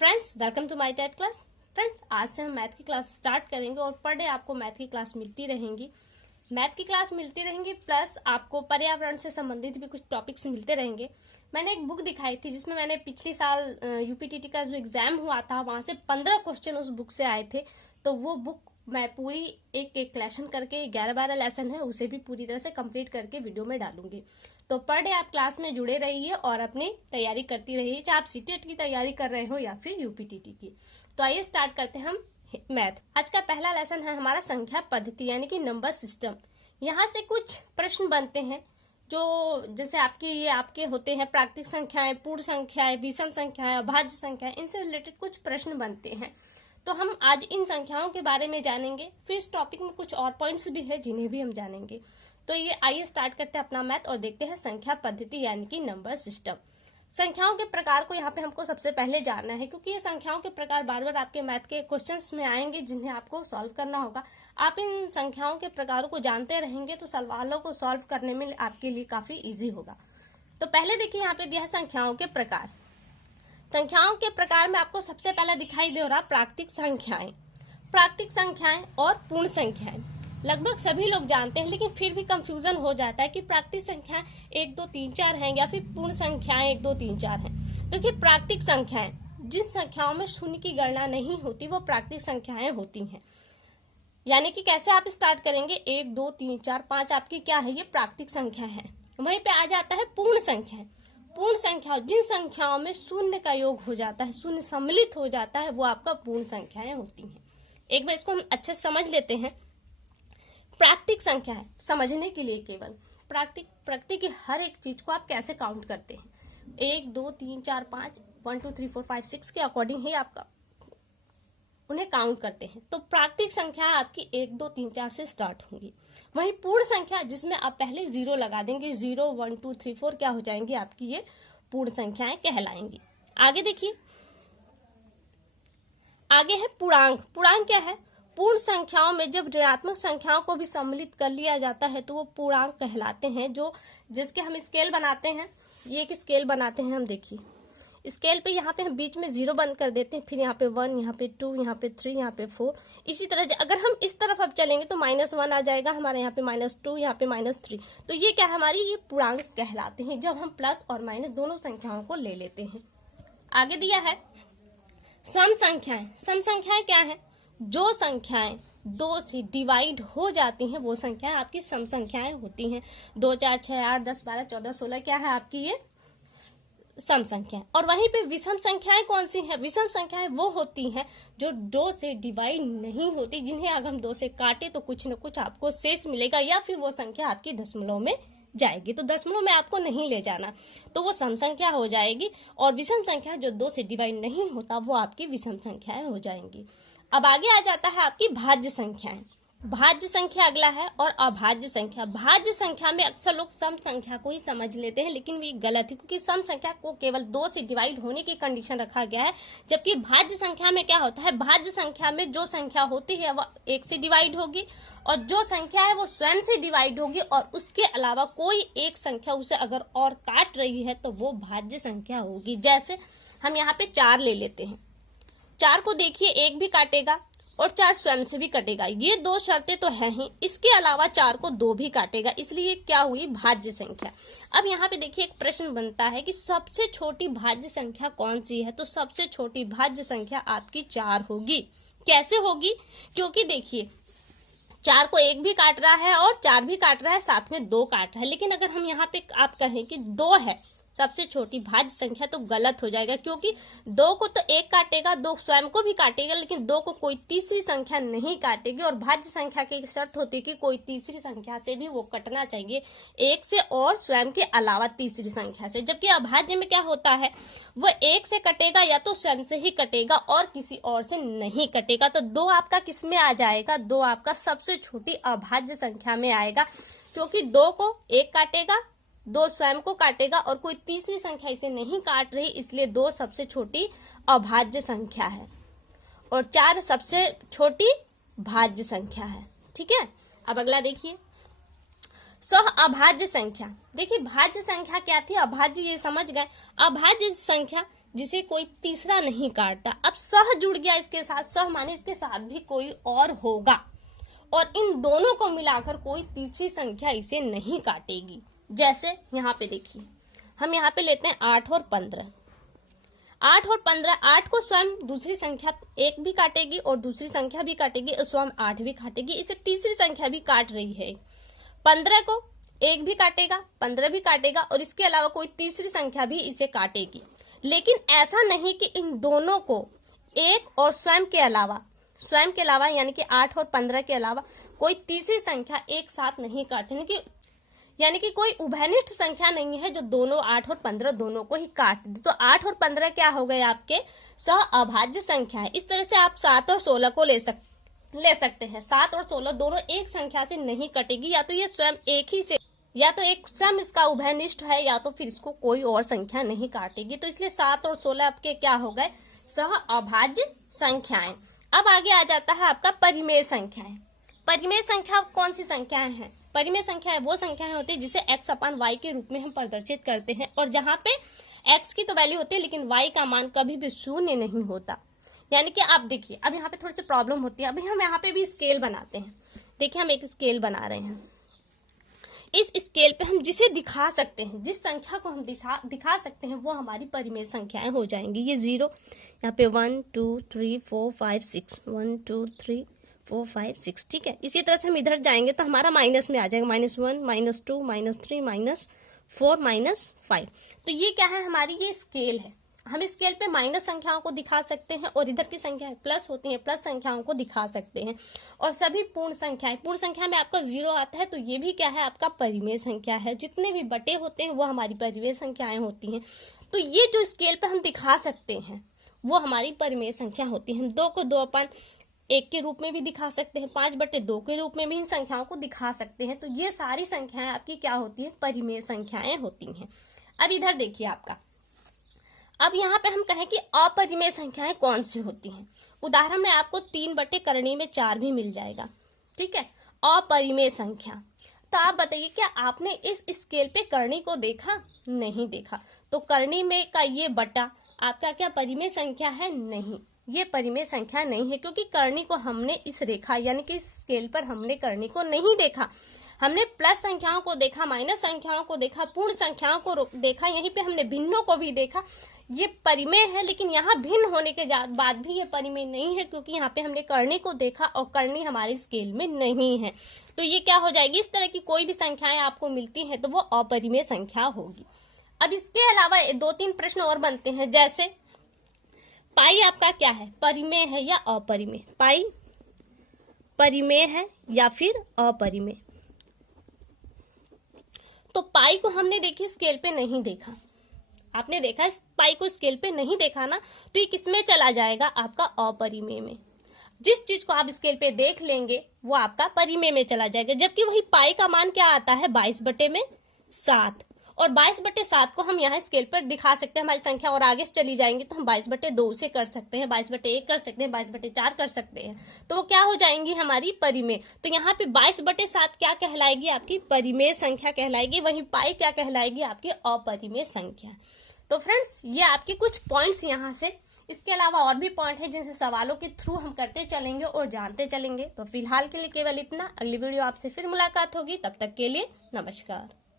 Friends, welcome to my TET class. Friends, आज से हम मैथ की क्लास स्टार्ट करेंगे और पर डे आपको मैथ की क्लास मिलती रहेंगी। प्लस आपको पर्यावरण से संबंधित भी कुछ टॉपिक्स मिलते रहेंगे। मैंने एक बुक दिखाई थी जिसमें मैंने पिछली साल यूपीटीटी का जो एग्जाम हुआ था वहां से 15 क्वेश्चन उस बुक से आए थे। तो वो बुक मैं पूरी एक लेसन करके 11-12 लेसन है उसे भी पूरी तरह से कंप्लीट करके वीडियो में डालूंगी। तो पर डे आप क्लास में जुड़े रहिए और अपनी तैयारी करती रहिए, चाहे आप सीटेट की तैयारी कर रहे हो या फिर यूपीटीटी की। तो आइए स्टार्ट करते हैं हम मैथ। आज का पहला लेसन है हमारा संख्या पद्धति यानी कि नंबर सिस्टम। यहाँ से कुछ प्रश्न बनते हैं जो जैसे आपके होते हैं प्राकृतिक संख्याएं, पूर्ण संख्याएं, विषम संख्याएं, अभाज्य संख्याएं, इनसे रिलेटेड कुछ प्रश्न बनते हैं। तो हम आज इन संख्याओं के बारे में जानेंगे। फिर इस टॉपिक में कुछ और पॉइंट्स भी है जिन्हें भी हम जानेंगे। तो ये आइए स्टार्ट करते हैं अपना मैथ और देखते हैं संख्या पद्धति यानी कि नंबर सिस्टम। संख्याओं के प्रकार को यहाँ पे हमको सबसे पहले जानना है, क्योंकि ये संख्याओं के प्रकार बार बार आपके मैथ के क्वेश्चंस में आएंगे जिन्हें आपको सॉल्व करना होगा। आप इन संख्याओं के प्रकारों को जानते रहेंगे तो सवालों को सॉल्व करने में आपके लिए काफी इजी होगा। तो पहले देखिए यहाँ पे दिया है संख्याओं के प्रकार। संख्याओं के प्रकार में आपको सबसे पहला दिखाई दे रहा प्राकृतिक संख्याएं और पूर्ण संख्याएं। लगभग सभी लोग जानते हैं, लेकिन फिर भी कंफ्यूजन हो जाता है कि प्राकृतिक संख्याएं 1 2 3 4 हैं या फिर पूर्ण संख्याएं 1 2 3 4 हैं। देखिए, प्राकृतिक संख्याएं जिन संख्याओं में शून्य की गणना नहीं होती वो प्राकृतिक संख्याएं होती हैं। यानी कि कैसे आप स्टार्ट करेंगे, 1 2 3 4 5 आपकी क्या है, ये प्राकृतिक संख्या है। वहीं पे आ जाता है पूर्ण संख्या। पूर्ण संख्या जिन संख्याओं में शून्य का योग हो जाता है, शून्य सम्मिलित हो जाता है, वो आपका पूर्ण संख्याएं होती हैं। एक बार इसको हम अच्छे से समझ लेते हैं। प्राकृतिक संख्या है समझने के लिए केवल प्रकृति की हर एक चीज को आप कैसे काउंट करते हैं, 1 2 3 4 5 1 2 3 4 5 6 के अकॉर्डिंग ही आपका उन्हें काउंट करते हैं। तो प्राकृतिक संख्या आपकी 1 2 3 4 से स्टार्ट होंगी। वहीं पूर्ण संख्या जिसमें आप पहले 0 लगा देंगे, 0 1 2 3 4 क्या हो जाएंगी आपकी, ये पूर्ण संख्याएं कहलाएंगी। आगे देखिए, आगे है पूर्णांक। पूर्णांक क्या है, पूर्ण संख्याओं में जब ऋणात्मक संख्याओं को भी सम्मिलित कर लिया जाता है तो वो पूर्णांक कहलाते हैं। जो जिसके हम स्केल बनाते हैं, ये एक स्केल बनाते हैं हम। देखिए स्केल पे यहाँ पे हम बीच में 0 बंद कर देते हैं, फिर यहाँ पे 1, यहाँ पे 2, यहाँ पे 3, यहाँ पे 4। इसी तरह अगर हम इस तरफ अब चलेंगे तो -1 आ जाएगा हमारे यहाँ पे, -2, यहाँ पे -3। तो ये क्या हमारी, ये पूर्णांक कहलाते हैं जब हम प्लस और माइनस दोनों संख्याओं को ले लेते हैं। आगे दिया है सम संख्याएं। सम संख्याएं क्या है, जो संख्याएं 2 से डिवाइड हो जाती हैं वो संख्याएं आपकी सम संख्याएं होती हैं। 2 4 6 8 10 12 14 16 क्या है आपकी, ये सम संख्या। और वहीं पे विषम संख्याएं कौन सी हैं, विषम संख्याएं वो होती हैं जो 2 से डिवाइड नहीं होती, जिन्हें अगर हम 2 से काटे तो कुछ न कुछ आपको शेष मिलेगा, या फिर वो संख्या आपकी दशमलव में जाएगी। तो दशमलव में आपको नहीं ले जाना, तो वो सम संख्या हो जाएगी। और विषम संख्या जो 2 से डिवाइड नहीं होता वो आपकी विषम संख्याएं हो जाएंगी। अब आगे आ जाता है आपकी भाज्य संख्याएं। भाज्य संख्या अगला है और अभाज्य संख्या। भाज्य संख्या में अक्सर लोग सम संख्या को ही समझ लेते हैं, लेकिन ये गलत है, क्योंकि सम संख्या को केवल 2 से डिवाइड होने की कंडीशन रखा गया है। जबकि भाज्य संख्या में क्या होता है, भाज्य संख्या में जो संख्या होती है वह 1 से डिवाइड होगी और जो संख्या है वो स्वयं से डिवाइड होगी, और उसके अलावा कोई एक संख्या उसे अगर और काट रही है तो वो भाज्य संख्या होगी। जैसे हम यहाँ पे 4 ले लेते हैं, 4 को देखिए 1 भी काटेगा और 4 स्वयं से भी कटेगा, ये 2 शर्तें तो है ही। इसके अलावा 4 को 2 भी काटेगा, इसलिए क्या हुई, भाज्य संख्या। अब यहाँ पे देखिए एक प्रश्न बनता है कि सबसे छोटी भाज्य संख्या कौन सी है, तो सबसे छोटी भाज्य संख्या आपकी 4 होगी। कैसे होगी, क्योंकि देखिए 4 को 1 भी काट रहा है और 4 भी काट रहा है, साथ में 2 काट रहा है। लेकिन अगर हम यहाँ पे आप कहें कि 2 है सबसे छोटी भाज्य संख्या तो गलत हो जाएगा, क्योंकि 2 को तो 1 काटेगा, 2 स्वयं को भी काटेगा, लेकिन 2 को कोई तीसरी संख्या नहीं काटेगी। और भाज्य संख्या की शर्त होती है कि कोई तीसरी संख्या से भी वो कटना चाहिए, 1 से और स्वयं के अलावा तीसरी संख्या से। जबकि अभाज्य में क्या होता है, वो 1 से कटेगा या तो स्वयं से ही कटेगा और किसी और से नहीं कटेगा। तो 2 आपका किस में आ जाएगा, 2 आपका सबसे छोटी अभाज्य संख्या में आएगा, क्योंकि 2 को 1 काटेगा, 2 स्वयं को काटेगा और कोई तीसरी संख्या इसे नहीं काट रही, इसलिए 2 सबसे छोटी अभाज्य संख्या है और 4 सबसे छोटी भाज्य संख्या है। ठीक है, अब अगला देखिए सह अभाज्य संख्या। देखिए भाज्य संख्या क्या थी, अभाज्य ये समझ गए। अभाज्य संख्या जिसे कोई तीसरा नहीं काटता। अब सह जुड़ गया इसके साथ, सह माने इसके साथ भी कोई और होगा, और इन दोनों को मिलाकर कोई तीसरी संख्या इसे नहीं काटेगी। जैसे यहाँ पे देखिए, हम यहाँ पे लेते हैं 8 और 15। 8 और 15, 8 को स्वयं दूसरी संख्या 1 भी काटेगी और दूसरी संख्या भी काटेगी और स्वयं 8 भी काटेगी, इसे तीसरी संख्या भी काट रही है। 15 को 1 भी काटेगा, 15 भी काटेगा और इसके अलावा कोई तीसरी संख्या भी इसे काटेगी। लेकिन ऐसा नहीं कि इन दोनों को 1 और स्वयं के अलावा यानी कि 8 और 15 के अलावा कोई तीसरी संख्या एक साथ नहीं काटेगी, यानी कि कोई उभयनिष्ठ संख्या नहीं है जो दोनों 8 और 15 दोनों को ही काट दे। तो 8 और 15 क्या हो गए आपके सह अभाज्य संख्या है। इस तरह से आप 7 और 16 को ले सकते हैं। 7 और 16 दोनों एक संख्या से नहीं कटेगी, या तो ये स्वयं एक ही से, या तो एक स्वयं इसका उभयनिष्ठ है, या तो फिर इसको कोई और संख्या नहीं काटेगी। तो इसलिए 7 और 16 आपके क्या हो गए सह अभाज्य संख्याएं। अब आगे आ जाता है आपका परिमेय संख्याएं। परिमेय संख्या कौन सी संख्याएं हैं? परिमेय संख्याएं वो संख्याएं होती है जिसे x अपान y के रूप में हम प्रदर्शित करते हैं, और जहां पे x की तो वैल्यू होती है लेकिन y का मान कभी भी शून्य नहीं होता। यानी कि आप देखिए, अब यहाँ पे थोड़ी सी प्रॉब्लम होती है। अभी हम यहाँ पे भी स्केल बनाते हैं। देखिए, हम एक स्केल बना रहे हैं। इस स्केल पे हम जिसे दिखा सकते हैं, जिस संख्या को हम दिखा सकते हैं, वो हमारी परिमेय संख्याएं हो जाएंगी। ये 0, यहाँ पे 1 2 3 4 5 6, 1 2 3 4 5 6, ठीक है। इसी तरह से हम इधर जाएंगे तो हमारा माइनस में आ जाएगा, -1 -2 -3 -4 -5। तो ये क्या है, हमारी ये स्केल है। हम स्केल पे माइनस संख्याओं को दिखा सकते हैं और इधर की संख्याएं प्लस होती हैं, प्लस संख्याओं को दिखा सकते हैं। और सभी पूर्ण संख्या में आपका 0 आता है, तो ये भी क्या है आपका परिमेय संख्या है। जितने भी बटे होते हैं वो हमारी परिमेय संख्याएं होती हैं। तो ये जो स्केल पे हम दिखा सकते हैं वो हमारी परिमेय संख्या होती है। हम 2 को 2/1 के रूप में भी दिखा सकते हैं, 5/2 के रूप में भी इन संख्याओं को दिखा सकते हैं। तो ये सारी संख्याएं आपकी क्या होती है, परिमेय संख्याएं होती हैं। अब इधर देखिए आपका, अब यहाँ पे हम कहें कि अपरिमेय संख्याएं कौन सी होती हैं। उदाहरण में आपको 3/करणी में 4 भी मिल जाएगा, ठीक है। अपरिमेय संख्या, तो आप बताइए क्या आपने इस स्केल पे करणी को देखा? नहीं देखा। तो करणी में का ये बटा आपका क्या परिमेय संख्या है? नहीं, ये परिमेय संख्या नहीं है, क्योंकि करणी को हमने इस रेखा यानी कि इस स्केल पर हमने करणी को नहीं देखा। हमने प्लस संख्याओं को देखा, माइनस संख्याओं को देखा, पूर्ण संख्याओं को देखा, यहीं पे हमने भिन्नों को भी देखा। ये परिमेय है, लेकिन यहाँ भिन्न होने के बाद भी ये परिमेय नहीं है, क्योंकि यहाँ पे हमने करणी को देखा और करणी हमारी स्केल में नहीं है। तो ये क्या हो जाएगी, इस तरह की कोई भी संख्याएं आपको मिलती हैं तो वो अपरिमेय संख्या होगी। अब इसके अलावा 2-3 प्रश्न और बनते हैं, जैसे पाई आपका क्या है, परिमेय है या अपरिमेय? पाई परिमेय है या फिर अपरिमेय? तो पाई को हमने देखी स्केल पे नहीं देखा, आपने देखा इस पाई को स्केल पे नहीं देखा ना, तो ये किसमें चला जाएगा, आपका अपरिमेय में। जिस चीज को आप स्केल पे देख लेंगे वो आपका परिमेय में चला जाएगा। जबकि वही पाई का मान क्या आता है, 22/7, और 22/7 को हम यहाँ स्केल पर दिखा सकते हैं। हमारी संख्या और आगे चली जाएंगे तो हम 22/2 से कर सकते हैं, 22/1 कर सकते हैं, 22/4 कर सकते हैं। तो वो क्या हो जाएंगी, हमारी परिमेय। तो यहाँ पे 22/7 क्या कहलाएगी, आपकी परिमेय संख्या कहलाएगी। वहीं पाई क्या कहलाएगी, आपकी अपरिमेय संख्या। तो फ्रेंड्स, ये आपके कुछ पॉइंट्स यहाँ से, इसके अलावा और भी पॉइंट है जिनसे सवालों के थ्रू हम करते चलेंगे और जानते चलेंगे। तो फिलहाल के लिए केवल इतना। अगली वीडियो आपसे फिर मुलाकात होगी, तब तक के लिए नमस्कार।